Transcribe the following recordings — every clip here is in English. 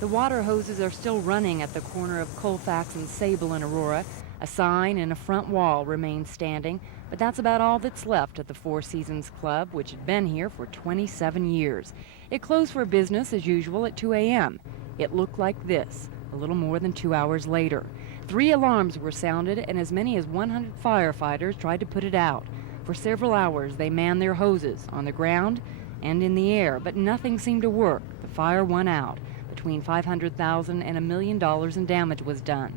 The water hoses are still running at the corner of Colfax and Sable in Aurora. A sign and a front wall remain standing, but that's about all that's left at the Four Seasons Club, which had been here for 27 years. It closed for business as usual at 2 a.m. It looked like this a little more than 2 hours later. 3 alarms were sounded, and as many as 100 firefighters tried to put it out. For several hours, they manned their hoses on the ground and in the air, but nothing seemed to work. The fire won out. Between $500,000 and $1 million in damage was done.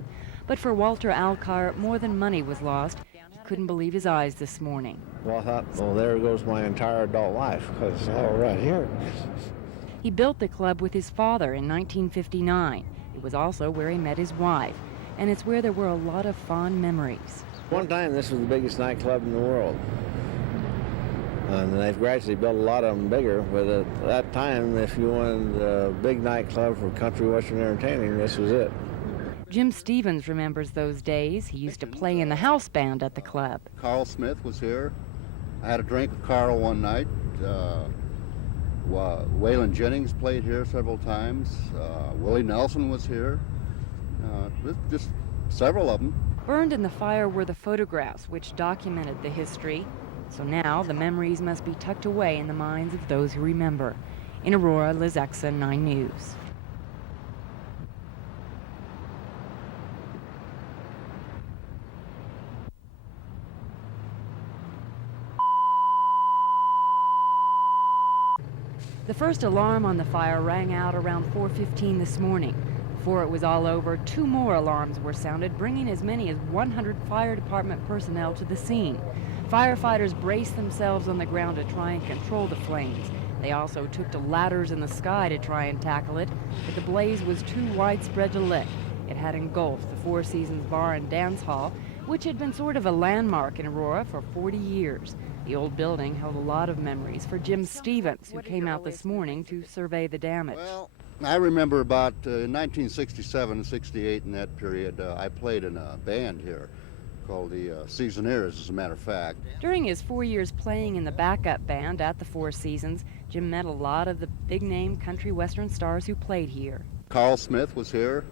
But for Walter Alcar, more than money was lost. He couldn't believe his eyes this morning. Well, I thought, well, there goes my entire adult life, because it's all right here. He built the club with his father in 1959. It was also where he met his wife, and it's where there were a lot of fond memories. One time, this was the biggest nightclub in the world. And they've gradually built a lot of them bigger, but at that time, if you wanted a big nightclub for country western entertaining, this was it. Jim Stevens remembers those days. He used to play in the house band at the club. Carl Smith was here. I had a drink with Carl one night. Waylon Jennings played here several times. Willie Nelson was here. Just several of them. Burned in the fire were the photographs which documented the history. So now the memories must be tucked away in the minds of those who remember. In Aurora, Liz Exon, 9 News. The first alarm on the fire rang out around 4:15 this morning. Before it was all over, 2 more alarms were sounded, bringing as many as 100 fire department personnel to the scene. Firefighters braced themselves on the ground to try and control the flames. They also took to ladders in the sky to try and tackle it, but the blaze was too widespread to lick. It had engulfed the Four Seasons Bar and Dance Hall, which had been sort of a landmark in Aurora for 40 years. The old building held a lot of memories for Jim Stevens, who came out this morning to survey the damage. Well, I remember about in 1967 and 68, in that period, I played in a band here called the Seasoners, as a matter of fact. During his 4 years playing in the backup band at the Four Seasons, Jim met a lot of the big-name country western stars who played here. Carl Smith was here.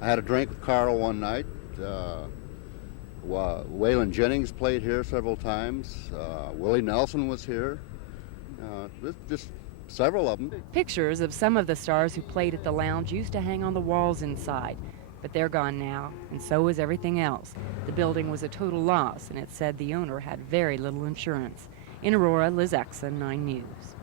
I had a drink with Carl one night. Waylon Jennings played here several times. Willie Nelson was here. Just several of them. Pictures of some of the stars who played at the lounge used to hang on the walls inside, but they're gone now, and so is everything else. The building was a total loss, and it said the owner had very little insurance. In Aurora, Liz Exon, 9 News.